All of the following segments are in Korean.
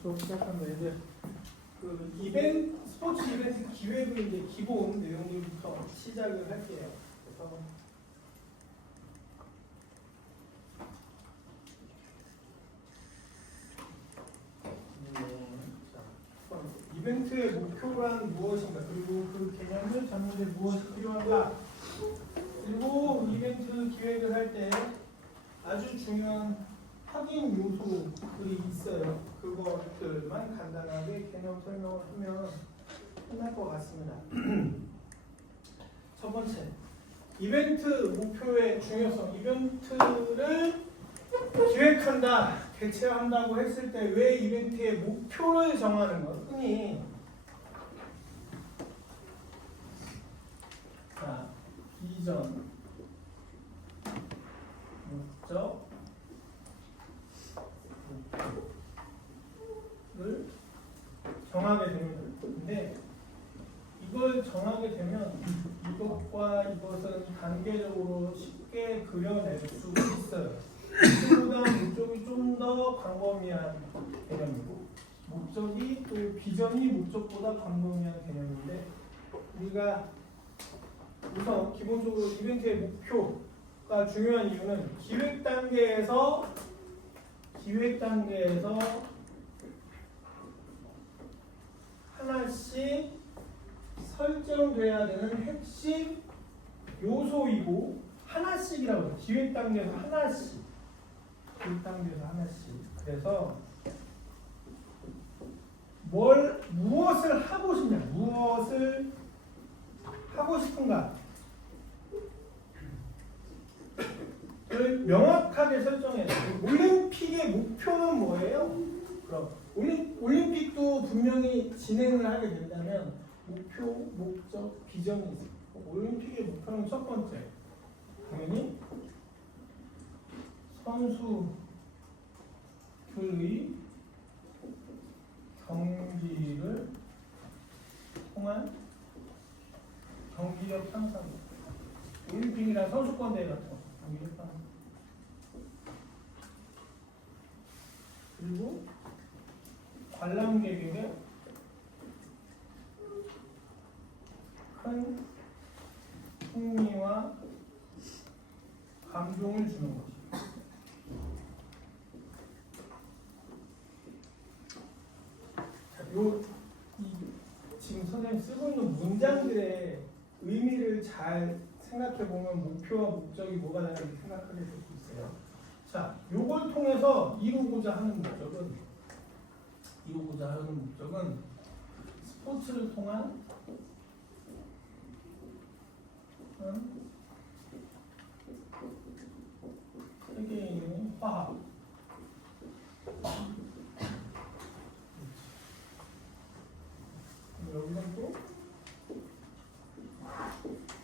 수업 시작한다. 이제 그 이벤트 스포츠 이벤트 기획을 이제 기본 내용들부터 시작을 할게요. 그래서 이벤트의 목표란 무엇인가, 그리고 그 개념을 잡는 데 무엇이 필요한가, 그리고 이벤트 기획을 할 때 아주 중요한 확인 요소들이 있어요. 그것들만 간단하게 개념 설명을 하면 끝날 것 같습니다. 첫 번째, 이벤트 목표의 중요성. 이벤트를 기획한다, 개최한다고 했을 때 왜 이벤트의 목표를 정하는 것? 흔히 자, 비전, 목적, 를 정하게 됩니다. 근데 이걸 정하게 되면 이것과 이것은 단계적으로 쉽게 그려낼 수 있어요. 목표보다 목적이 좀 더 광범위한 개념이고, 목적이 또 비전이 목적보다 광범위한 개념인데, 우리가 우선 기본적으로 이벤트의 목표가 중요한 이유는 기획 단계에서 하나씩 설정돼야 되는 핵심 요소이고, 하나씩이라고 해요. 기획 단계에서 하나씩. 그래서 무엇을 하고 싶냐, 무엇을 하고 싶은가 를 명확하게 설정해야 돼요. 올림픽의 목표는 뭐예요? 그럼 올림픽도 분명히 진행을 하게 된다면 목표, 목적, 비전이 있어요. 올림픽의 목표는 첫 번째, 당연히 선수들의 경기를 통한 경기력 향상. 올림픽이란 선수권 대회 같은 거, 경기력 향상. 그리고 관람객에게 큰 흥미와 감동을 주는 것이죠. 지금 선생님 쓰고 있는 문장들의 의미를 잘 생각해 보면 목표와 목적이 뭐가 되나 이렇게 생각하게 될 수 있어요. 자, 요걸 통해서 이루고자 하는 목적은 스포츠를 통한 세계인의 화합. 여기서 또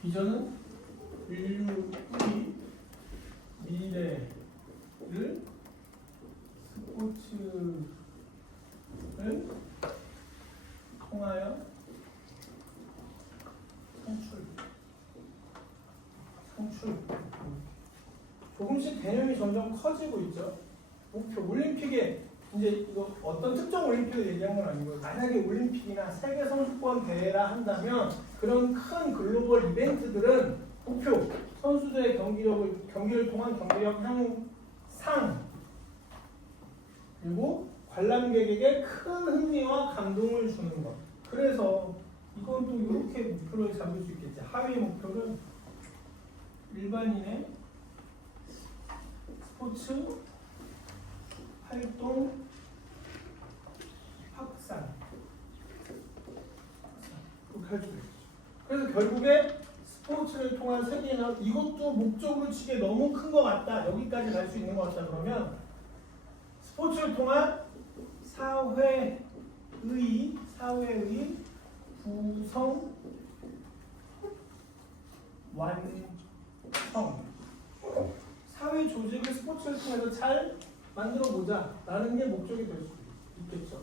비전은 인류의 미래를 스포츠를 통하여 성출. 조금씩 개념이 점점 커지고 있죠. 목표, 올림픽에 이제 이거 어떤 특정 올림픽을 얘기한 건 아니고요. 만약에 올림픽이나 세계 선수권 대회라 한다면 그런 큰 글로벌 이벤트들은 목표, 선수들의 경기를 통한 경기력 향상, 그리고 관람객에게 큰 흥미와 감동을 주는 것. 그래서 이건 또 이렇게 목표를 잡을 수 있겠지. 하위 목표는 일반인의 스포츠 활동 확산. 그렇게 할 수 있죠. 그래서 결국에 스포츠를 통한 세계인화, 이것도 목적으로 치기에 너무 큰 것 같다, 여기까지 갈 수 있는 것 같다 그러면 스포츠를 통한 사회의 구성 완성. 사회 조직을 스포츠를 통해서 잘 만들어보자 라는 게 목적이 될 수 있겠죠.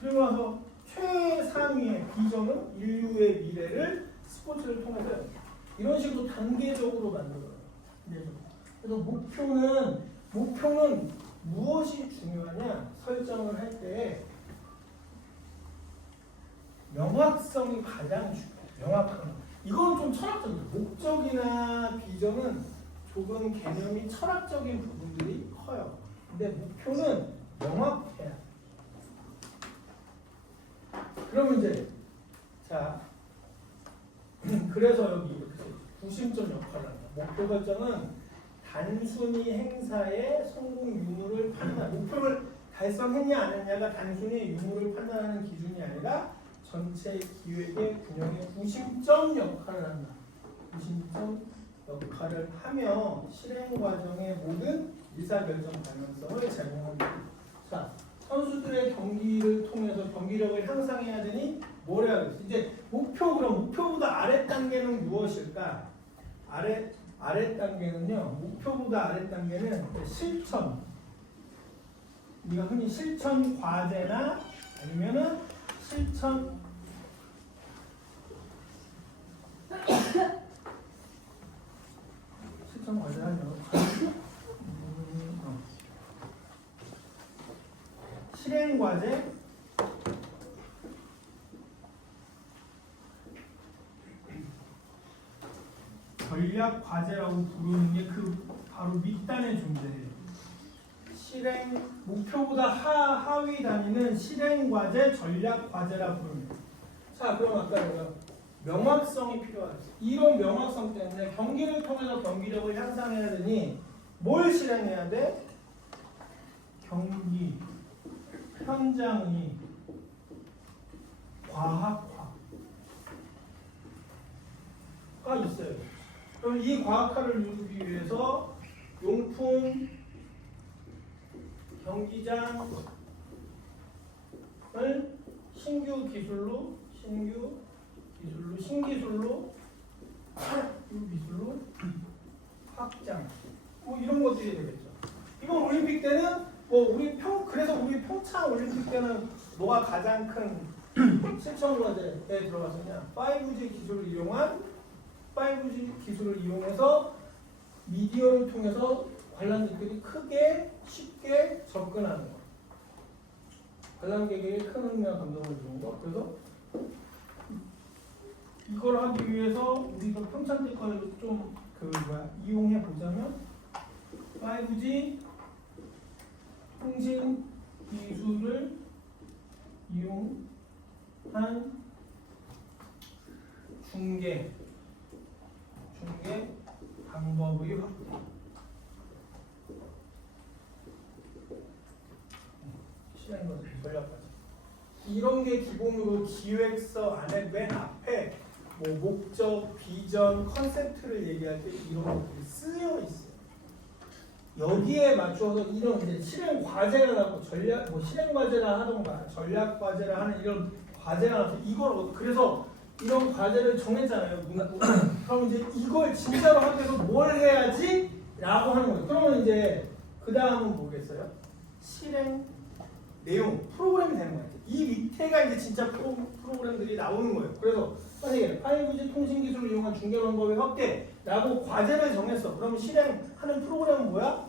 그리고 나서 최상위의 비전은 인류의 미래를 스포츠를 통해서 이런 식으로 단계적으로 만들어요. 그래서 목표는 무엇이 중요하냐? 설정을 할 때 명확성이 가장 중요해요. 명확한. 이건 좀 철학적이에요. 목적이나 비전은 조금 개념이 철학적인 부분들이 커요. 근데 목표는 명확해야 돼요. 그러면 이제 자 그래서 여기 이렇게 구심점 역할을 한다. 목표 설정은 단순히 행사의 성공 유무를 판단, 목표를 달성했냐 안 했냐가 단순히 유무를 판단하는 기준이 아니라 전체 기획의 균형의 구심점 역할을 한다. 구심점 역할을 하며 실행 과정의 모든 의사결정 가능성을 제공합니다. 자, 선수들의 경기를 통해서 경기력을 향상해야 되니 뭘 해야 되지? 이제 그럼 목표보다 아래 단계는 무엇일까? 아래 단계는요. 목표보다 아래 단계는 실천. 우리가 흔히 실천 과제나 아니면은 실천 과제 하죠. 실행 과제, 전략 과제라고 부르는 게 그 바로 밑단에 존재해요. 실행 목표보다 하위 단위는 실행 과제, 전략 과제라 부릅니다. 자, 그럼 아까 우리가 명확성이 필요하다. 이런 명확성 때문에 경기를 통해서 경기력을 향상해야 되니 뭘 실행해야 돼? 경기 현장의 과학화가 있어요. 그럼 이 과학화를 이루기 위해서 용품 경기장을 신기술로 확장 뭐 이런 것들이 되겠죠. 이번 올림픽 때는 그래서 우리 평창 올림픽 때는 뭐가 가장 큰 실천 과제에 들어갔었냐? 5G 기술을 이용해서 미디어를 통해서 관람객들이 쉽게 접근하는 거. 관람객에게 큰 흥미와 감동을 주는 거. 그래서 이걸 하기 위해서 우리가 평창 때 거를 좀 이용해 보자면 5G 통신 기술을 이용한 중계 방법의 확대. 실행과제, 전략과제. 이런 게 기본으로 기획서 안에 맨 앞에 목적, 비전, 컨셉트를 얘기할 때 이런 것들이 쓰여 있어요. 여기에 맞춰서 이런 이제 실행 과제가 나고 실행 과제라 하던가 전략 과제라 하는 이런 과제가 나서 이걸 그래서 이런 과제를 정했잖아요. 그럼 이제 이걸 진짜로 하기 위해서 뭘 해야지? 라고 하는 거예요. 그러면 이제 그 다음은 뭐겠어요? 실행 내용, 프로그램이 되는 거예요. 이 밑에가 이제 진짜 프로그램들이 나오는 거예요. 그래서 만약에 5G 통신 기술을 이용한 중계 방법의 확대라고 과제를 정했어. 그러면 실행하는 프로그램은 뭐야?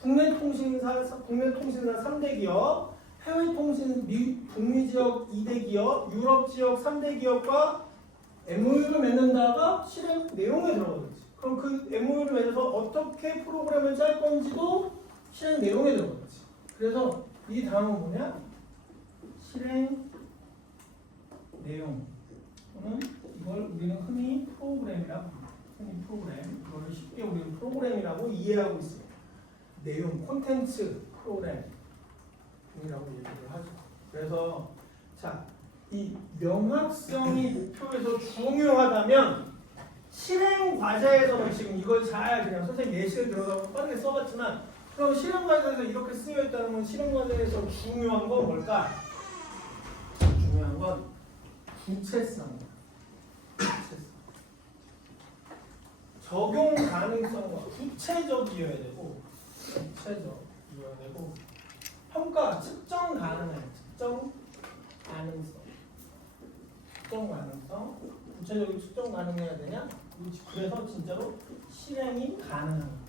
국내 통신사 3대 기업, 해외 통신 북미 지역 2대 기업, 유럽 지역 3대 기업과 MOU를 맺는다가 실행 내용에 들어가겠지. 그럼 그 MOU를 맺어서 어떻게 프로그램을 짤 건지도 실행 내용에 들어가겠지. 그래서 이 다음은 뭐냐? 실행 내용. 이걸 우리는 흔히 프로그램이라고 합니다. 이거를 쉽게 우리는 프로그램이라고 이해하고 있습니다. 내용, 콘텐츠 프로그램이라고 얘기를 하죠. 그래서 자, 이 명확성이 목표에서 중요하다면 실행 과제에서는 지금 이걸 잘 그냥 선생님 예시를 들어서 빠르게 써봤지만 그럼 실행 과제에서 이렇게 쓰여 있다는 건 실행 과제에서 중요한 건 뭘까? 중요한 건 구체성이야. 적용 가능성과 구체적이어야 되고 평가 측정 가능한 구체적인 측정 가능해야 되냐? 그래서 진짜로 실행이 가능한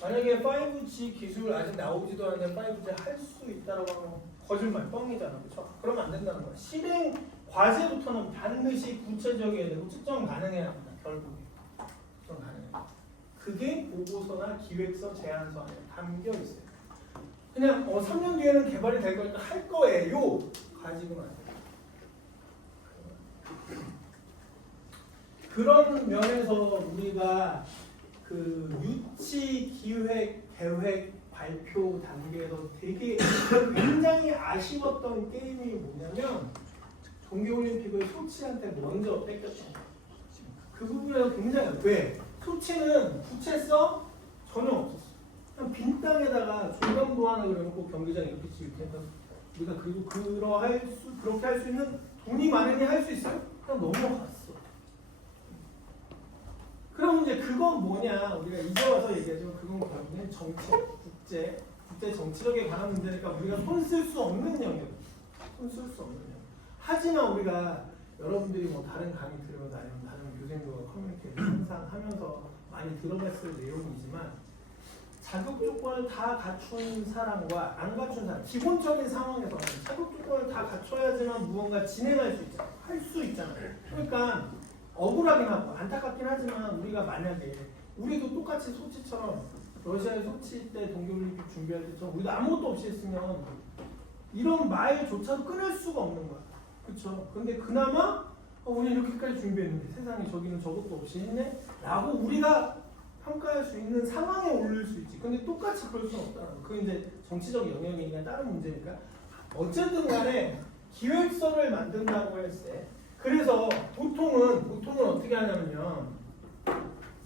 만약에 5G 기술 아직 나오지도 않는데 5G 할 수 있다라고 하면 거짓말, 뻥이잖아, 그렇죠? 그러면 안 된다는 거야. 실행 과제부터는 반드시 구체적이어야 되고 측정 가능해야 합니다. 결국에 측정 가능해. 그게 보고서나 기획서, 제안서 안에 담겨 있어요. 그냥 3년 뒤에는 개발이 될 거니까 할 거예요. 가지고는 안 돼요. 그런 면에서 우리가 그 유치 기획 계획 발표 단계에서 되게 굉장히 아쉬웠던 게임이 뭐냐면 동계올림픽을 소치한테 먼저 뺏겼던 거예요. 그 부분에서 굉장히 왜? 소치는 구체성 전혀 없었어. 그냥 빈 땅에다가 중간도 하나 그려놓고 경기장 이렇게 해서 우리가 그리고 그렇게 할 수 있는 돈이 많으니 할 수 있어요? 그냥 넘어갔어. 그럼 이제 그건 뭐냐? 우리가 이제 와서 얘기하지만 그건 결국엔 정치, 국제 정치력에 관한 문제니까 우리가 손 쓸 수 없는 영역, 손 쓸 수 없는 영역. 하지만 우리가 여러분들이 뭐 다른 강의 들으면서 아니면 다른 교생들과 커뮤니케이션 항상 하면서 많이 들어봤을 내용이지만 자격 조건을 다 갖춘 사람과 안 갖춘 사람, 기본적인 상황에서는 자격 조건을 다 갖춰야지만 무언가 진행할 수 있잖아, 할 수 있잖아요. 그러니까 억울하긴 하고 안타깝긴 하지만 우리가 만약에 우리도 똑같이 소치처럼 러시아의 소치 때 동계올림픽 준비할 때처럼 우리도 아무것도 없이 했으면 이런 말조차도 끊을 수가 없는 거야. 그렇죠? 근데 그나마 오늘 이렇게까지 준비했는데 세상에 저기는 저것도 없이 했네? 라고 우리가 평가할 수 있는 상황에 오를 수 있지. 근데 똑같이 그럴 수는 없다는 거. 그건 이제 정치적 영역이니까 다른 문제니까. 어쨌든 간에 기획서를 만든다고 했을 때 그래서 보통은 어떻게 하냐면요.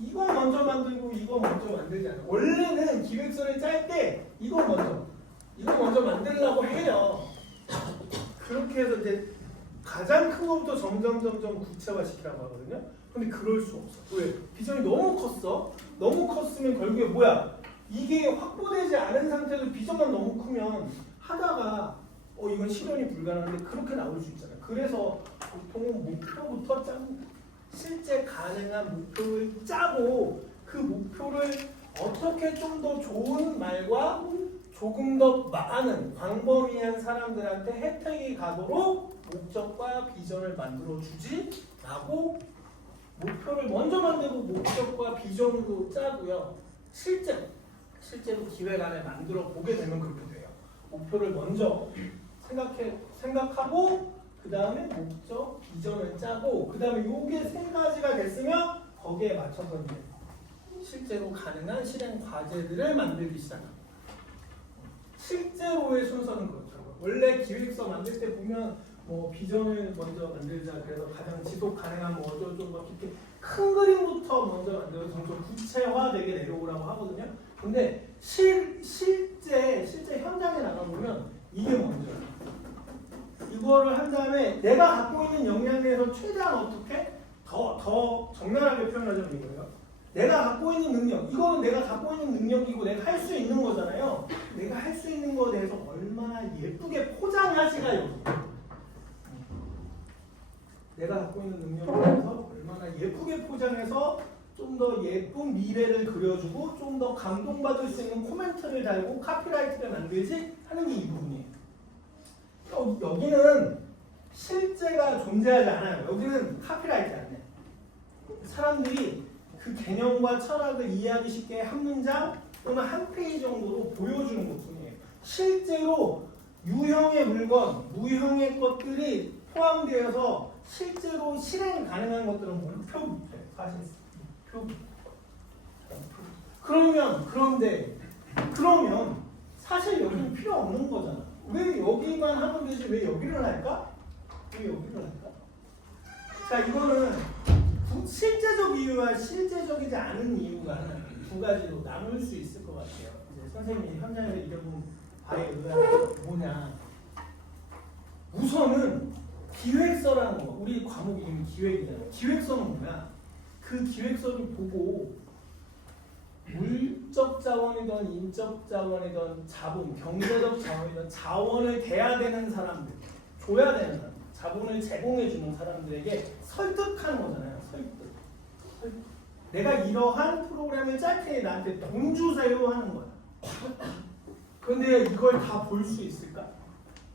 이거 먼저 만들고 이거 먼저 만들지 않아요. 원래는 기획서를 짤 때 이거 먼저 만들려고 해요. 그렇게 해서 이제 가장 큰 것부터 점점 구체화시키라고 하거든요. 근데 그럴 수 없어. 왜? 비전이 너무 컸어. 너무 컸으면 결국에 뭐야? 이게 확보되지 않은 상태에서 비전만 너무 크면 하다가 이건 실현이 불가능한데 그렇게 나올 수 있잖아요. 그래서 보통은 목표부터 실제 가능한 목표를 짜고 그 목표를 어떻게 좀 더 좋은 말과 조금 더 많은 광범위한 사람들한테 혜택이 가도록 목적과 비전을 만들어 주지 라고 목표를 먼저 만들고 목적과 비전으로 짜고요. 실제로 기획안을 만들어 보게 되면 그렇게 돼요. 목표를 먼저 생각하고 그 다음에 목적, 비전을 짜고 그 다음에 요게 세 가지가 됐으면 거기에 맞춰서 이제 실제로 가능한 실행 과제들을 만들기 시작합니다. 실제로의 순서는 그렇죠. 원래 기획서 만들 때 보면 뭐 비전을 먼저 만들자 그래서 가장 지속 가능한 뭐 어쩌고 막 이렇게 큰 그림부터 먼저 만들어서 점점 구체화되게 내려오라고 하거든요. 근데 실제 현장에 나가보면 이게 먼저예요. 이거를 한 다음에 내가 갖고 있는 역량 내에서 최대한 어떻게 더 적나라하게 표현하자면 이거예요. 내가 갖고 있는 능력, 이거는 내가 갖고 있는 능력이고 내가 할 수 있는 거잖아요. 내가 할 수 있는 거에 대해서 얼마나 예쁘게 포장하지가 여기. 내가 갖고 있는 능력에 대해서 얼마나 예쁘게 포장해서 좀 더 예쁜 미래를 그려주고 좀 더 감동받을 수 있는 코멘트를 달고 카피라이트를 만들지 하는 게 이 부분이에요. 여기는 실제가 존재하지 않아요. 여기는 카피라이트 안 해. 사람들이 그 개념과 철학을 이해하기 쉽게 한 문장 또는 한 페이지 정도로 보여주는 것뿐이에요. 실제로 유형의 물건, 무형의 것들이 포함되어서 실제로 실행 가능한 것들은 목표부터예요. 사실 목표. 그러면 사실 여기는 필요 없는 거잖아. 왜 여기만 하면 되지 왜 여기를 할까? 자, 이거는 실제적 이유와 실제적이지 않은 이유가 두 가지로 나눌 수 있을 것 같아요. 이제 선생님이 현장에서 이런 바에 의하면 뭐냐? 우선은 기획서라는 거, 우리 과목 이름이 기획이잖아요. 기획서는 뭐야? 그 기획서를 보고 물적 자원이든 인적 자원이든 자본, 경제적 자원이든 자원을 대야 되는 사람들, 줘야 되는 사람들, 자본을 제공해 주는 사람들에게 설득하는 거잖아요. 설득. 내가 이러한 프로그램을 짤 테니 나한테 돈 주세요 하는 거야. 그런데 이걸 다 볼 수 있을까?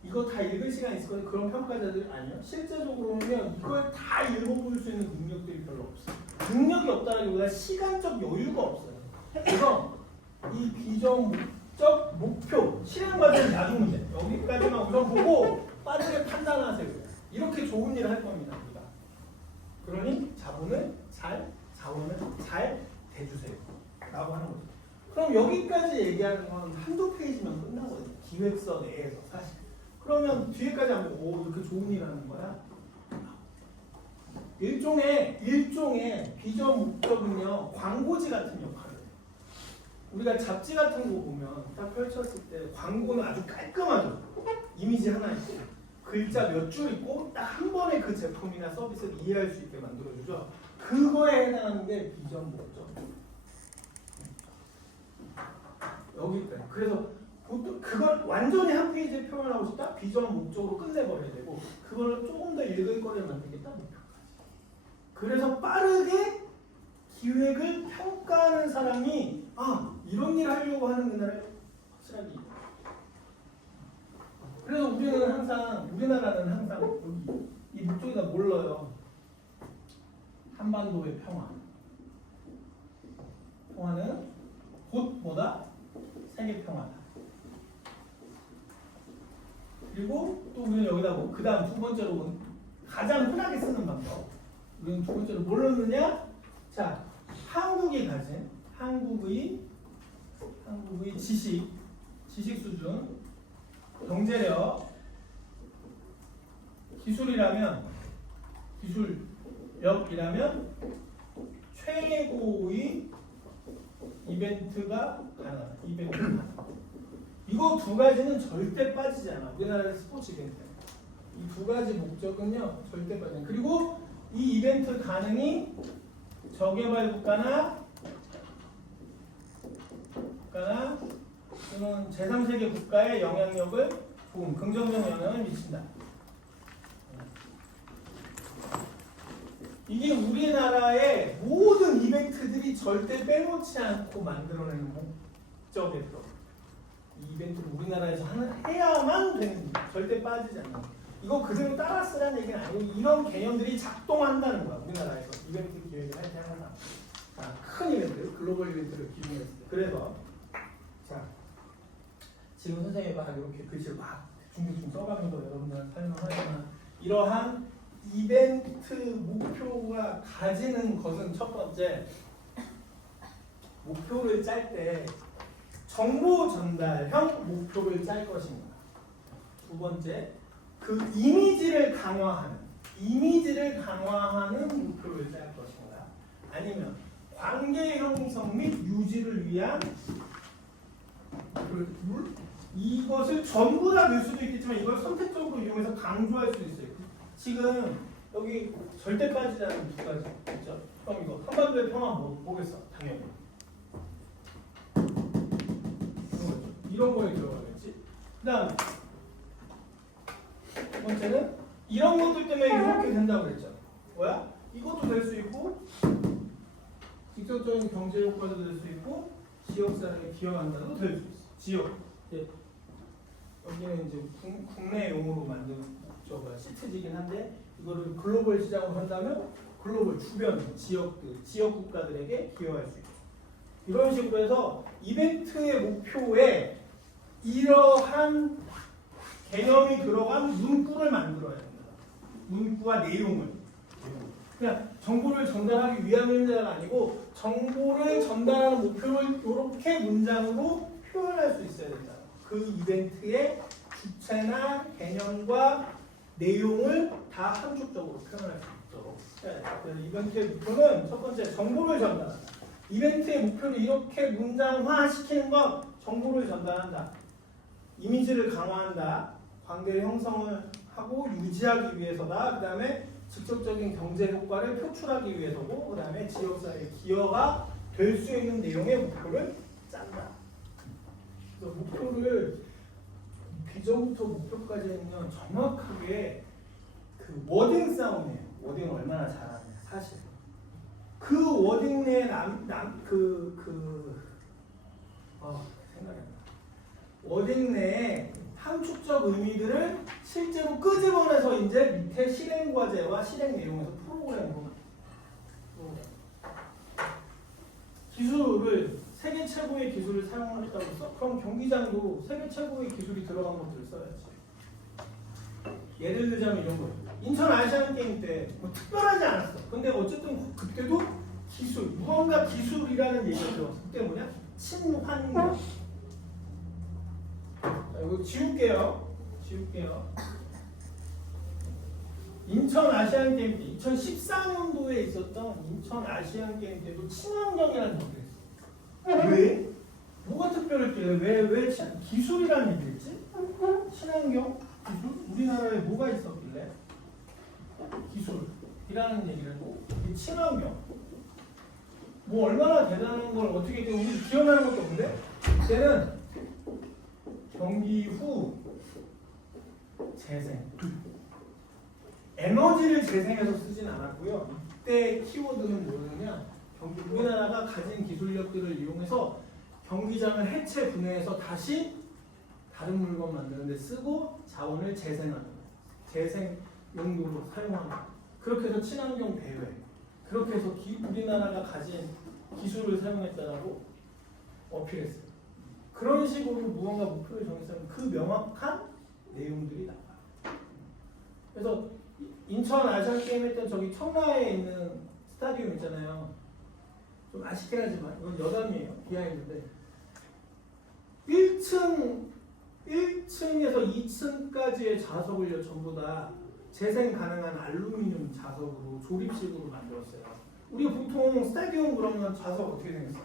이거 다 읽을 시간 있을 거니 그런 평가자들 아니요. 실제적으로는 이걸 다 읽어볼 수 있는 능력들이 별로 없어. 능력이 없다라기보다 시간적 여유가 없어요. 그래서 이 비전적 목표 실행 과정 나중 문제 여기까지만 우선 보고 빠르게 판단하세요. 이렇게 좋은 일을 할 겁니다. 우리가. 그러니 자본을 자원을 잘 대주세요. 라고 하는 거죠. 그럼 여기까지 얘기하는 건 한두 페이지면 끝나거든요. 기획서 내에서 사실. 그러면 뒤에까지 안 보고 오, 이렇게 좋은 일 하는 거야? 일종의 비전 목적은요. 광고지 같은 역할을 해요. 우리가 잡지 같은 거 보면 딱 펼쳤을 때 광고는 아주 깔끔하죠. 이미지 하나 있고 글자 몇 줄 있고 딱 한 번에 그 제품이나 서비스를 이해할 수 있게 만들어주죠. 그거에 해당하는 게 비전 목적. 여기까지. 그래서 보통 그걸 완전히 한 페이지에 표현하고 싶다? 비전 목적으로 끝내버려야 되고 그걸 조금 더 읽을 거리를 만들겠다? 목표까지. 그래서 빠르게 기획을 평가하는 사람이 이런 일 하려고 하는 그날을 확실하게 그래서 우리나라는 항상 여기 이 목적에다 뭘 넣어요? 한반도의 평화. 평화는 곧 뭐다? 세계 평화다. 그리고 또 우리는 여기다 뭐 그 다음 두 번째로 가장 흔하게 쓰는 방법. 우리는 두 번째로 뭘 넣느냐? 자, 한국이 가진 한국의 지식 수준, 경제력, 기술력이라면 최고의 이벤트가 가능하다. 이거 두 가지는 절대 빠지지 않아. 우리나라의 스포츠 이벤트. 이 두 가지 목적은요 절대 빠지지 않아. 그리고 이 이벤트 가능이 저개발 국가나 또는 제3세계 국가의 영향력을 조금 긍정적 영향을 미친다. 이게 우리나라의 모든 이벤트들이 절대 빼놓지 않고 만들어내는 목적이었던 이 이벤트를 우리나라에서 해야만 되는 거야. 절대 빠지지 않는 거야. 이거 그대로 따라 쓰라는 얘기는 아니고 이런 개념들이 작동한다는 거야. 우리나라에서 이벤트 기획을 할 때 항상 큰 이벤트, 글로벌 이벤트를 기획했을 때. 그래서 자 지금 선생님이 막 이렇게 글씨를 막 대충 써가면서 여러분들한테 설명하지만 이러한 이벤트 목표가 가지는 것은 첫 번째 목표를 짤 때 정보 전달형 목표를 짤 것인가. 두 번째 그 이미지를 강화하는 목표를 짤 것인가. 아니면 관계 형성 및 유지를 위한 이것을 전부 다 넣을 수도 있겠지만 이걸 선택적으로 이용해서 강조할 수도 있어요. 지금 여기 절대 빠지지 않는 두 가지 있죠. 그럼 이거 한반도의 평화 뭐겠어? 당연히 이런 거에 들어가겠지. 그다음 두 번째는 이런 것들 때문에 이렇게 된다고 그랬죠. 뭐야? 이것도 될 수 있고 직접적인 경제 효과도 될 수 있고 지역 사회에 기여한다도 될 수 있어. 지역. 여기는 이제 국내용으로 만든 시트지긴 한데 이거를 글로벌 시장으로 한다면 글로벌 주변 지역들, 지역 국가들에게 기여할 수 있고 이런 식으로 해서 이벤트의 목표에 이러한 개념이 들어간 문구를 만들어야 됩니다. 문구와 내용을. 그냥 정보를 전달하기 위함인자가 아니고 정보를 전달하는 목표를 이렇게 문장으로 표현할 수 있어야 된다. 그 이벤트의 주체나 개념과 내용을 다 함축적으로 표현할 수 있도록. 그래서 이벤트의 목표는 첫 번째 정보를 전달한다. 이벤트의 목표를 이렇게 문장화시키는 것, 정보를 전달한다. 이미지를 강화한다. 관계 형성을 하고 유지하기 위해서다. 그 다음에 직접적인 경제 효과를 표출하기 위해서고, 그 다음에 지역사회의 기여가 될 수 있는 내용의 목표를 짠다. 그래서 목표를 비전부터 목표까지는 정확하게 그 워딩 싸움이에요. 워딩을 얼마나 잘하느냐 사실. 그 워딩 내에 생각이 안 나. 워딩 내에 함축적 의미들을 실제로 끄집어내서 이제 밑에 실행 과제와 실행 내용에서 프로그램으로 기술을 세계 최고의 기술을 사용하겠다고 했어? 그럼 경기장도 세계 최고의 기술이 들어간 것들을 써야지. 예를 들자면 이런 거. 인천 아시안 게임 때 뭐 특별하지 않았어. 근데 어쨌든 그때도 기술, 무언가 기술이라는 얘기가 들어왔어. 그때 뭐냐? 친환경. 자, 이거 지울게요. 인천 아시안 게임 때 2014년도에 있었던 인천 아시안 게임 때도 친환경이라는 얘기가 있어. 왜? 뭐가 특별했길래? 왜 기술이라는 얘기겠지? 친환경? 기술? 우리나라에 뭐가 있었길래? 기술이라는 얘기를 하고 친환경. 뭐 얼마나 대단한 걸 어떻게 우리 기억나는 것도 없는데 그때는 경기 후 재생. 에너지를 재생해서 쓰진 않았고요. 이때 키워드는 뭐였냐? 우리나라가 가진 기술력들을 이용해서 경기장을 해체 분해해서 다시 다른 물건 만드는 데 쓰고 자원을 재생하는 거예요. 재생 용도로 사용하는 거예요. 그렇게 해서 친환경 대회. 그렇게 해서 우리나라가 가진 기술을 사용했다라고 어필했어요. 그런 식으로 무언가 목표를 정했으면 그 명확한 내용들이 나와요. 그래서 인천 아시안 게임 했던 저기 청라에 있는 스타디움 있잖아요. 좀 아쉽긴 하지만 이건 여담이에요. 비하인드인데 1층에서 2층까지의 좌석을 전부 다 재생 가능한 알루미늄 자석으로 조립식으로 만들었어요. 우리가 보통 스타디움 그러면 좌석 어떻게 생겼어?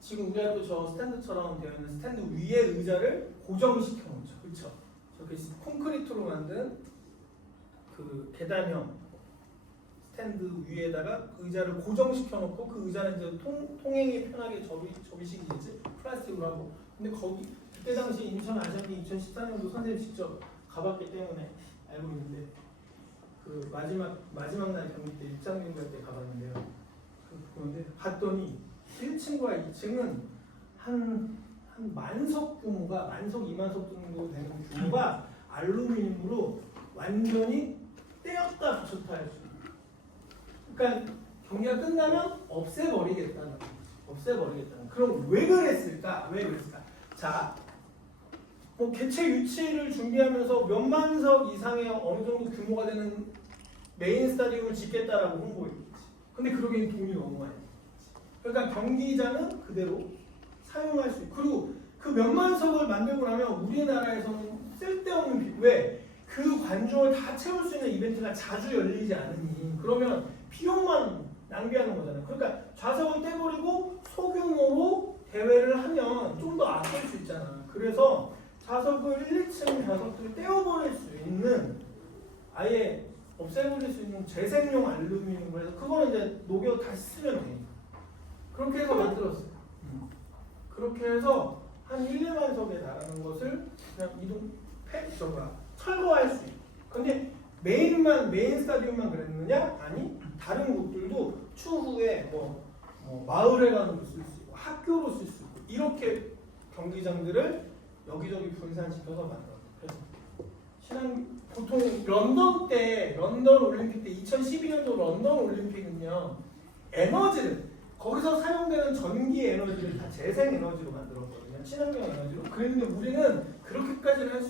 지금 우리 학교 저 스탠드처럼 되어 있는 스탠드 위에 의자를 고정시켜 놓죠. 그렇죠? 저렇게 콘크리트로 만든 그 계단형 스탠드 위에다가 그 의자를 고정시켜 놓고 그 의자는 이제 통행이 편하게 접이식이겠지? 플라스틱으로 하고. 근데 거기 그때 당시 인천 아시안게임 2014년도 선생님 직접 가봤기 때문에 알고 있는데 그 마지막 날 경기 때 입장 경기할 때 가봤는데요. 그런데 봤더니 1층과 2층은 한 만석 규모가 만석 2만석 정도 되는 규모가 알루미늄으로 완전히 떼었다 붙였다 할 수 있는. 그러니까 경기가 끝나면 없애버리겠다는 거죠. 없애버리겠다는. 그럼 왜 그랬을까? 자, 뭐 개최 유치를 준비하면서 몇만석 이상의 어느 정도 규모가 되는 메인 스타디움을 짓겠다라고 홍보했겠지. 근데 그러기엔 돈이 너무 많이 들지. 그러니까 경기장은 그대로 사용할 수 있고, 그리고 그 몇만석을 만들고 나면 우리나라에서는 쓸데없는 왜? 그 관중을 다 채울 수 있는 이벤트가 자주 열리지 않으니 그러면 비용만 낭비하는 거잖아요. 그러니까 좌석을 떼버리고 소규모로 대회를 하면 좀 더 아낄 수 있잖아. 그래서 좌석을 1, 2층 좌석들을 떼어버릴 수 있는 아예 없애버릴 수 있는 재생용 알루미늄을 해서 그거는 이제 녹여 다시 쓰면 되니까 그렇게 해서 만들었어요. 그렇게 해서 한 1, 2만 석에 달하는 것을 그냥 철거할 수 있고. 근데 메인 스타디움만 그랬느냐? 아니, 다른 곳들도 추후에 뭐 마을에 가는 거 쓸 수 있고 학교로 쓸 수 있고 이렇게 경기장들을 여기저기 분산시켜서 만들었어요. 보통 런던 올림픽 때 2012년도 런던 올림픽은요 에너지를 거기서 사용되는 전기 에너지를 다 재생 에너지로 만들었거든요. 친환경 에너지로. 그런데 우리는 그렇게까지는 할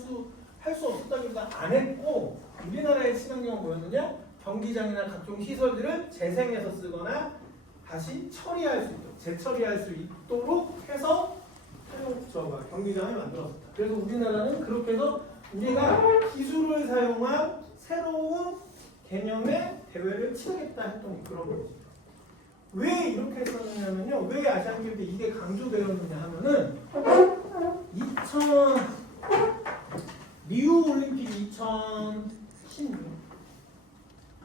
수 없었다기보다 안 했고 우리나라의 친환경은 뭐였느냐? 경기장이나 각종 시설들을 재생해서 쓰거나 다시 처리할 수 있도록 재처리할 수 있도록 해서 경기장을 만들었습니다. 그래서 우리나라는 그렇게 해서 우리가 기술을 사용한 새로운 개념의 대회를 치르겠다 했던 그런 거죠. 왜 이렇게 했었냐면요. 왜 아시안게임 때 이게 강조되었느냐 하면은 리우 올림픽 2016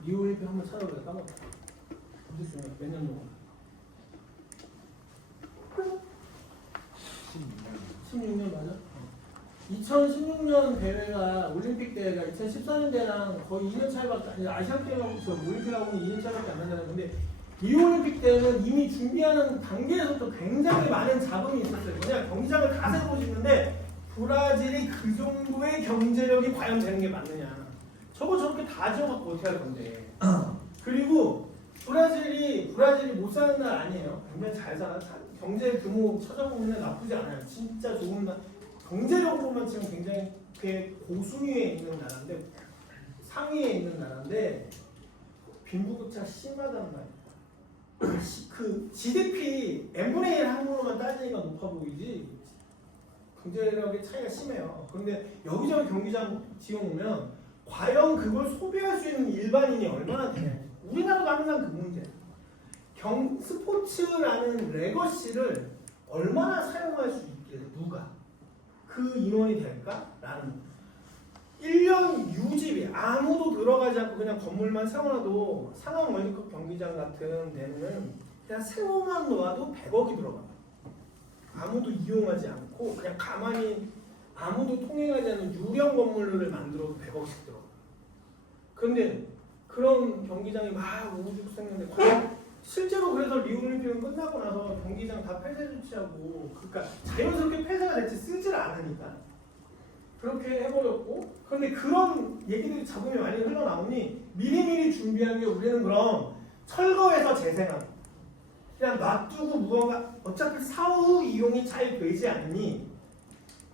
리우 올림픽 한번 찾아보자. 까먹었다. 언제쯤에 몇 년 정도? 16년 맞아? 2016년 대회가 올림픽 대회가 2014년 대회랑 거의 2년 차이밖에 아니 아시안 게임하고 저 올림픽하고는 2년 차이밖에 안 나잖아요. 근데 리우 올림픽 때는 이미 준비하는 단계에서부터 굉장히 많은 잡음이 있었어요. 그냥 경기장을 다 세고 싶는데 브라질이 그 정도의 경제력이 과연 되는 게 맞느냐. 저거 저렇게 다 지어갖고 어떻게 할 건데. 그리고 브라질이 못 사는 나라 아니에요. 굉장히 잘 살아. 경제 규모 찾아보면 나쁘지 않아요. 진짜 좋은 나라. 경제력으로만 지금 굉장히 고순위에 있는 나라인데 상위에 있는 나라인데 빈부격차가 심하단 말이에요. 그 GDP n분의 1 항으로만 따지니까 높아 보이지 경제력의 차이가 심해요. 그런데 여기저기 경기장 지어놓으면 과연 그걸 소비할 수 있는 일반인이 얼마나 되냐. 우리나라도 항상 그 문제예요. 스포츠라는 레거시를 얼마나 사용할 수 있길래 누가 그 인원이 될까? 라는 1년 유지비 아무도 들어가지 않고 그냥 건물만 세워놔도 상암 월드컵 경기장 같은 데는 그냥 세워만 놓아도 100억이 들어가. 아무도 이용하지 않고 그냥 가만히 아무도 통행하지 않는 유령 건물을 만들어도 100억씩 들어가. 그런데 그런 경기장이 막 우후죽순했는데 과연 실제로 그래서 리우올림픽은 끝나고 나서 경기장 다 폐쇄 조치하고 그러니까 자연스럽게 폐쇄가 됐지 쓰질 않으니까 그렇게 해버렸고 그런데 그런 얘기들이 잡음이 많이 흘러나오니 미리미리 준비한 게 우리는 그럼 철거해서 재생하고 그냥 놔두고 무언가 어차피 사후 이용이 잘 되지 않으니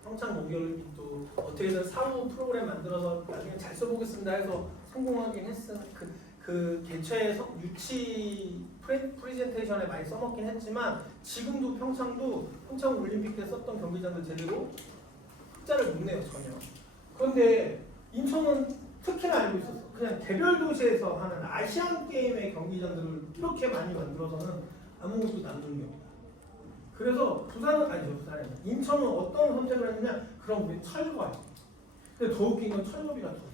평창 동계올림픽도 어떻게든 사후 프로그램 만들어서 나중에 잘 써보겠습니다 해서 성공하긴 했어. 그 개최 유치 프레젠테이션에 많이 써먹긴 했지만 지금도 평창 올림픽 때 썼던 경기장들 제대로 흑자를 못 내요 전혀. 그런데 인천은 특히나 알고 있었어. 그냥 개별 도시에서 하는 아시안 게임의 경기장들을 이렇게 많이 만들어서는 아무것도 남는 게 없다. 그래서 부산이 인천은 어떤 선택을 했느냐? 그럼 우리 철거해. 근데 더 웃긴 건 철거비가 더.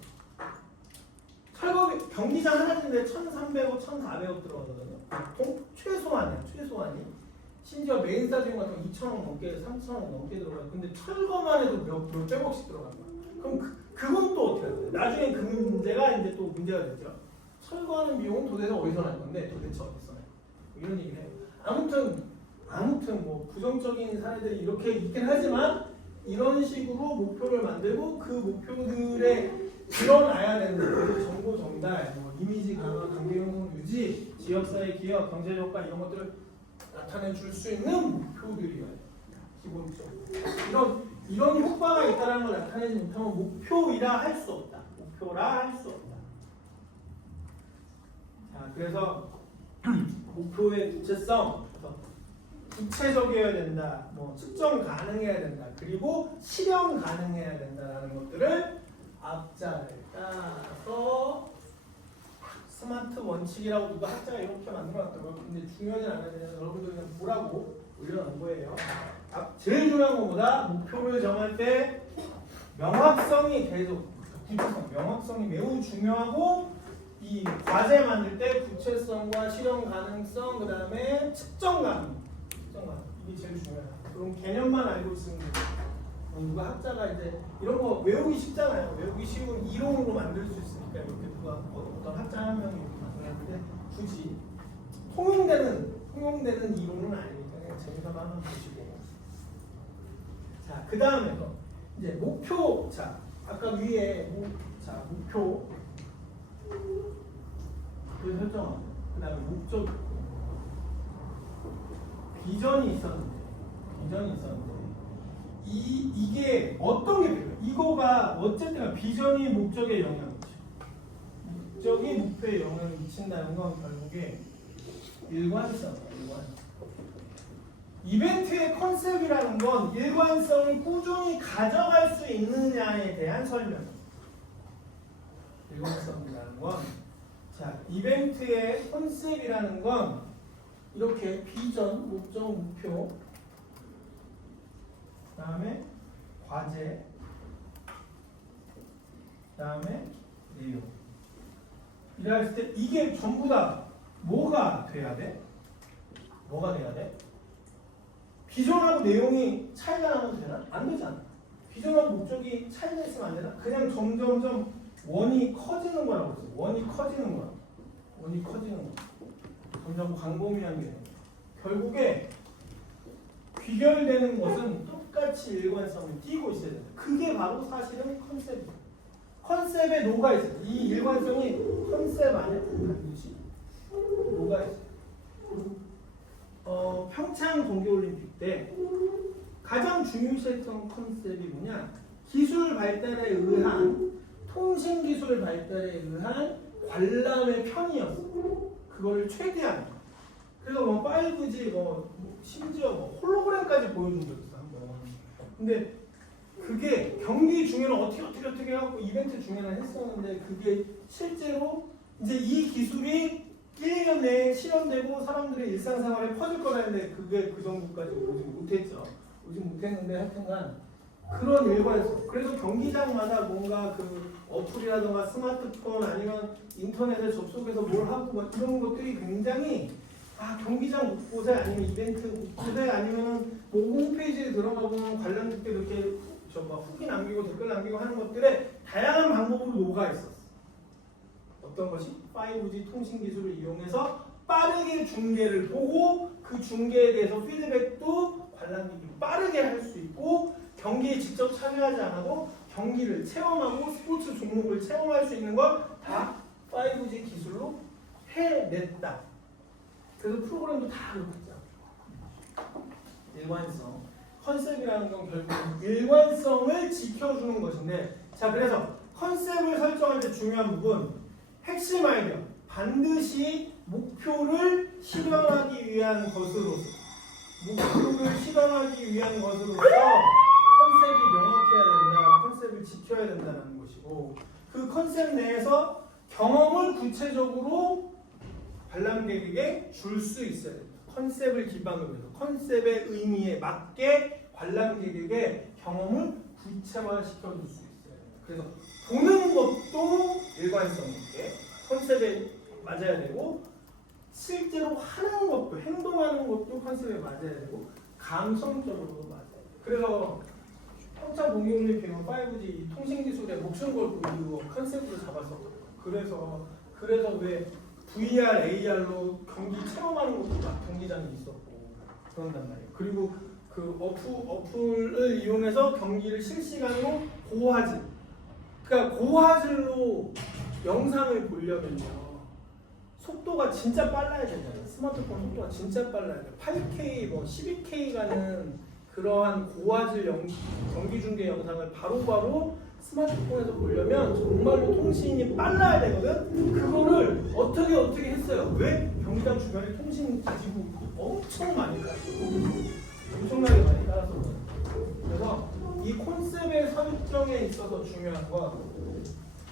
철거비 경기장 하나인데 1,300억, 1,400억 들어가거든요. 최소한이. 심지어 메인 스타디움 같은 거 2,000억 넘게, 3,000억 넘게 들어가요. 근데 철거만 해도 몇백억씩 들어간 거야. 그럼 그건 또 어떻게 해야 돼? 나중에 그 문제가 이제 또 문제가 됐죠. 철거하는 비용은 도대체 어디서 날 건데 도대체 어디서 나요? 이런 얘기를 해요. 아무튼 뭐 부정적인 사례들이 이렇게 있긴 하지만 이런 식으로 목표를 만들고 그 목표들에 드러나야 되는 그리고 정보 전달, 이미지 강화, 관계 형성 유지, 지역사회 기여, 경제 효과 이런 것들을 나타내 줄 수 있는 목표들이에요. 기본적으로 이런 효과가 있다는 걸 나타내지 못하면 목표라 할 수 없다. 자, 그래서 목표의 구체성, 구체적이어야 된다, 측정 가능해야 된다, 그리고 실현 가능해야 된다라는 것들을 앞자를 따서 스마트 원칙이라고 누가 학자가 이렇게 만들어놨더라고요. 근데 중요하진 않아요. 그냥 여러분들 그냥 보라고 올려놓은 거예요. 제일 중요한 것보다 목표를 정할 때 명확성이 명확성이 매우 중요하고 이 과제 만들 때 구체성과 실현 가능성, 그 다음에 측정 가능. 이게 제일 중요해요. 그럼 개념만 알고 있으면 누가 학자가 이제 이런 거 외우기 쉽잖아요. 외우기 쉬운 이론으로 만들 수 있으니까 이렇게 누가 어떤 학자 한 명이 이렇게 만들었는데 굳이 통용되는 이론은 아니니까 그냥 재미삼아 한번 보시고. 자, 그 다음에 이제 목표. 자, 아까 위에 목표 그 설정하고 그 다음에 목적 비전이 있었는데 이게 어떤 게 필요해요? 이거가 어쨌든 비전이 목적에 영향을 미쳐. 목적이 목표에 영향을 미친다는 건 결국에 일관성이에요. 이벤트의 컨셉이라는 건 일관성을 꾸준히 가져갈 수 있느냐에 대한 설명. 일관성이라는 건 이벤트의 컨셉이라는 건 이렇게 비전, 목적, 목표, 그 다음에 과제, 그 다음에 내용. 이라 했을 때 이게 전부 다 뭐가 돼야 돼? 비전하고 내용이 차이가 나면 되나? 안 되잖아. 비전하고 목적이 차이가 있으면 안 되나? 그냥 점점점 원이 커지는 거라고 그랬어요. 원이 커지는 거야. 원이 커지는 거. 점점 광범위한 게. 결국에 귀결되는 것은 똑같이 일관성을 띄고 있어야 된다. 그게 바로 사실은 컨셉이에요. 컨셉에 녹아 있어요. 이 일관성이 컨셉 안에 반드시 녹아 있어요. 평창 동계올림픽 때 가장 중요시했던 컨셉이 뭐냐? 기술 발달에 의한 통신 기술 발달에 의한 관람의 편이었어. 그거를 최대한. 그래서 뭐 5G 심지어 홀로그램까지 보여준 적 있어 한번. 근데 그게 경기 중에는 어떻게 해갖고 이벤트 중에는 했었는데 그게 실제로 이제 이 기술이 1년 내에 실현되고 사람들의 일상생활에 퍼질 거라는데 그게 그 정도까지 오지 못했죠. 오지 못했는데 하여튼간 그런 일관성. 그래서 경기장마다 뭔가 그 어플이라든가 스마트폰 아니면 인터넷에 접속해서 뭘 하고 막 이런 것들이 굉장히 경기장 곳곳에 아니면 이벤트 곳곳에 아니면 뭐 홈페이지에 들어가 보면 관람객들 이렇게 후기 남기고 댓글 남기고 하는 것들에 다양한 방법으로 녹아 있었어. 어떤 것이 5G 통신 기술을 이용해서 빠르게 중계를 보고 그 중계에 대해서 피드백도 관람객이 빠르게 할 수 있고 경기에 직접 참여하지 않아도 경기를 체험하고 스포츠 종목을 체험할 수 있는 걸 다 5G 기술로 해냈다. 그래서 프로그램도 다 그렇죠. 일관성. 컨셉이라는 건 결국 일관성을 지켜주는 것인데, 자, 그래서 컨셉을 설정할 때 중요한 부분, 핵심 아이디어. 반드시 목표를 실현하기 위한 것으로서 컨셉이 명확해야 된다. 컨셉을 지켜야 된다는 것이고, 그 컨셉 내에서 경험을 구체적으로 관람객에게 줄 수 있어야 된다. 컨셉을 기반으로 해서 컨셉의 의미에 맞게 관람객에게 경험을 구체화시켜 줄 수 있어야 된다. 그래서 보는 것도 일관성 있게 컨셉에 맞아야 되고 실제로 하는 것도 행동하는 것도 컨셉에 맞아야 되고 감성적으로도 맞아야 돼요. 그래서 평창 동계올림픽은 5G 통신기술에 목숨 걸고 이거 컨셉으로 잡았었거든요. 그래서 왜 VR, AR로 경기 체험하는 것도 막 경기장이 있었고 그런단 말이에요. 그리고 그 어플을 이용해서 경기를 실시간으로 고화질, 그러니까 고화질로 영상을 보려면요 속도가 진짜 빨라야 되잖아요. 스마트폰 속도가 진짜 빨라야 돼요. 8K, 12K 가는 그러한 고화질 경기 중계 영상을 바로바로 스마트폰에서 보려면 정말로 통신이 빨라야 되거든. 그거를 어떻게 했어요? 왜? 경기장 주변에 통신 가지고 엄청 많이 깔았어. 엄청나게 많이 깔았어. 그래서 이 콘셉트의 설정에 있어서 중요한 건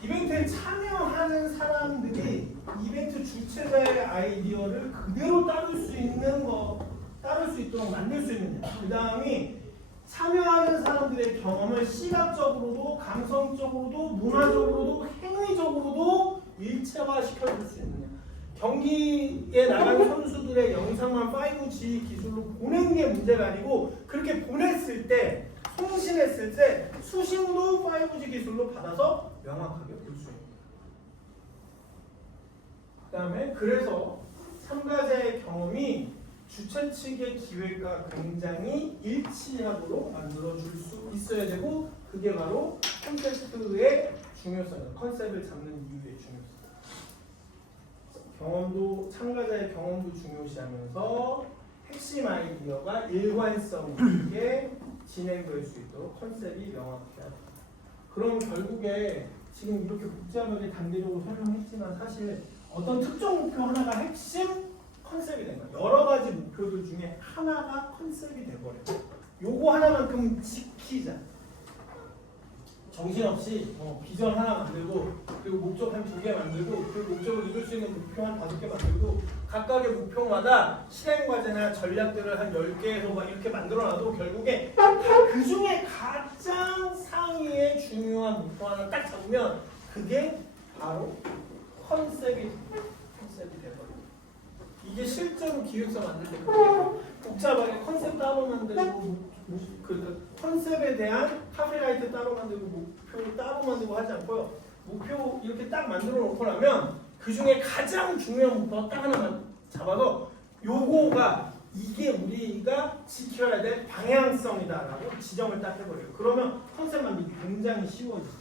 이벤트에 참여하는 사람들이 이벤트 주최자의 아이디어를 그대로 따를 수 있도록 만들 수 있느냐. 그 다음이 참여하는 사람들의 경험을 시각적으로도 감성적으로도 문화적으로도 행위적으로도 일체화시켜줄 수 있느냐. 경기에 나간 선수들의 영상만 5G 기술로 보낸 게 문제가 아니고 그렇게 보냈을 때 송신했을 때 수신도 5G 기술로 받아서 명확하게 볼 수 있는 거예요. 그 다음에 그래서 참가자의 경험이 주최 측의 기획과 굉장히 일치하도록 만들어줄 수 있어야 되고 그게 바로 콘셉트의 중요성이에요. 컨셉을 잡는 이유의 중요성. 참가자의 경험도 중요시하면서 핵심 아이디어가 일관성 있게 진행될 수 있도록 컨셉이 명확해야 합니다. 그럼 결국에 지금 이렇게 복잡하게 단계적으로 설명했지만 사실 어떤 특정 목표 하나가 핵심 컨셉이 된 거예요. 여러 가지 목표들 중에 하나가 컨셉이 돼버려요. 요거 하나만큼 지키자. 정신없이 비전 하나 만들고 그리고 목적 한 2개 만들고 그 목적을 이룰 수 있는 목표 한 5개 만들고 각각의 목표마다 실행과제나 전략들을 한 10개에서 막 이렇게 만들어놔도 결국에 그 중에 가장 상위의 중요한 목표 하나 딱 잡으면 그게 바로 컨셉이 돼버려요. 이게 실제로 기획서 만들 때 복잡하게 컨셉 따로 만들고 그 컨셉에 대한 카피라이트 따로 만들고 목표를 따로 만들고 하지 않고요. 목표 이렇게 딱 만들어 놓고 나면 그 중에 가장 중요한 목표 딱 하나만 잡아서 요거가 이게 우리가 지켜야 될 방향성이다라고 지정을 딱 해버려요. 그러면 컨셉 만들기 굉장히 쉬워지죠.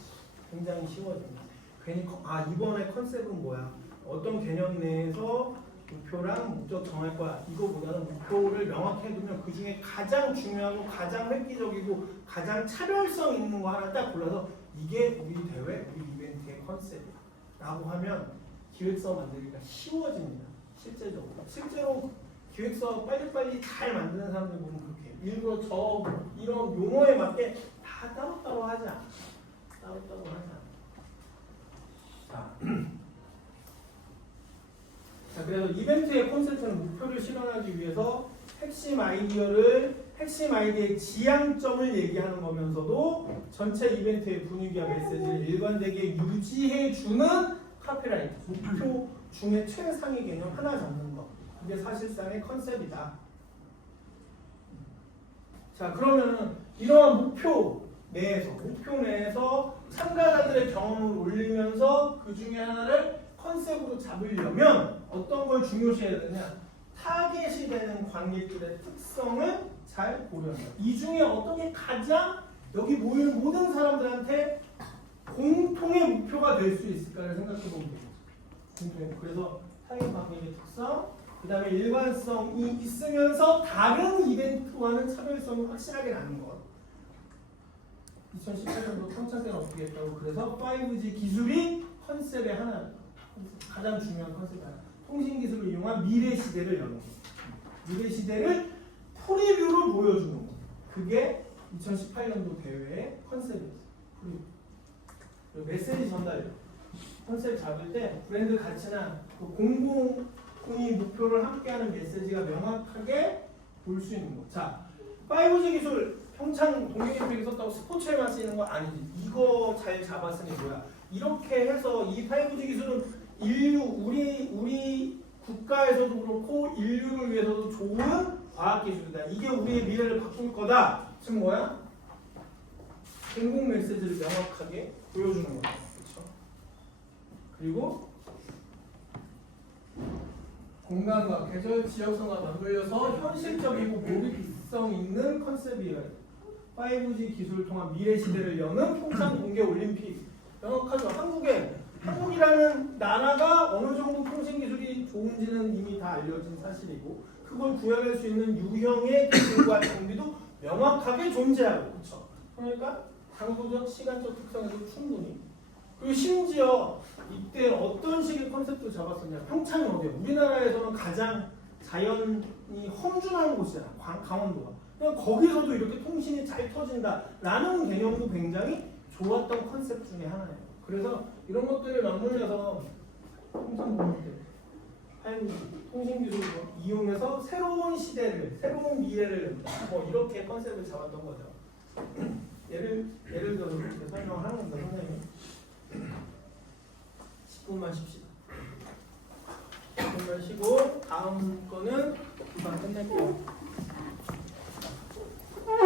굉장히 쉬워집니다. 괜히 이번에 컨셉은 뭐야? 어떤 개념 내에서 목표랑 목적 정할 거야. 이거보다는 목표를 명확히 해두면 그 중에 가장 중요하고 가장 획기적이고 가장 차별성 있는 거 하나 딱 골라서 이게 우리 대회, 우리 이벤트의 컨셉이야 라고 하면 기획서 만들기가 쉬워집니다. 실제로 기획서 빨리빨리 잘 만드는 사람들 보면 그렇게 해요. 일부러 이런 용어에 맞게 다 따로따로 하지 않아. 자, 그래서 이벤트의 콘셉트는 목표를 실현하기 위해서 핵심 아이디어의 지향점을 얘기하는 거면서도 전체 이벤트의 분위기와 메시지를 일관되게 유지해주는 카피라이트, 목표 중에 최상위 개념 하나 잡는 거. 이게 사실상의 컨셉이다. 자, 그러면은 이러한 목표 내에서 참가자들의 경험을 올리면서 그 중에 하나를 컨셉으로 잡으려면 어떤 걸 중요시해야 되냐? 타겟이 되는 관객들의 특성을 잘 고려한다. 이 중에 어떤 게 가장 여기 모이는 모든 사람들한테 공통의 목표가 될 수 있을까를 생각해 보면 되겠죠. 그래서 타겟 관객의 특성, 그 다음에 일관성이 있으면서 다른 이벤트와는 차별성이 확실하게 나는 것. 2018년도 평창 때는 어떻게 했다고? 그래서 5G 기술이 컨셉의 하나, 가장 중요한 컨셉이 하나. 통신 기술을 이용한 미래 시대를 여는 거. 미래 시대를 프리뷰로 보여주는 거. 그게 2018년도 대회의 컨셉이었어요. 그리고 메시지 전달이요. 컨셉 잡을 때 브랜드 가치나 그 공공의 목표를 함께하는 메시지가 명확하게 볼 수 있는 거. 자, 5G 기술 평창 동계올림픽에 썼다고 스포츠에만 쓰이는 거 아니지. 이거 잘 잡았으니 뭐야? 이렇게 해서 이 5G 기술은 우리 국가에서도 그렇고 인류를 위해서도 좋은 과학기술이다. 이게 우리의 미래를 바꿀 거다. 즉 뭐야? 공공 메시지를 명확하게 보여주는 거야. 그렇죠? 그리고 공간과 계절, 지역성과 맞물려서 현실적이고 몰입성 있는 컨셉이에요. 5G 기술을 통한 미래 시대를 여는 평창 동계올림픽. 명확하죠. 한국이라는 나라가 어느 정도 통신 기술이 좋은지는 이미 다 알려진 사실이고 그걸 구현할 수 있는 유형의 기술과 장비도 명확하게 존재하고 그렇죠. 그러니까 장소적, 시간적 특성에도 충분히 그리고 심지어 이때 어떤 식의 컨셉도 잡았었냐. 평창이 어디야? 우리나라에서는 가장 자연이 험준한 곳이잖아. 강원도가. 그냥 거기서도 이렇게 통신이 잘 터진다라는 개념도 굉장히 좋았던 컨셉 중에 하나예요. 그래서 이런 것들을 맞물려서 통신 기술을 이용해서 새로운 시대를, 새로운 미래를 낸다. 뭐 이렇게 컨셉을 잡았던 거죠. 예를 들어서 이렇게 설명을 하는 겁니다, 선생님이. 10분만 쉽시다. 10분만 쉬고 다음 거는 금방 끝낼게요.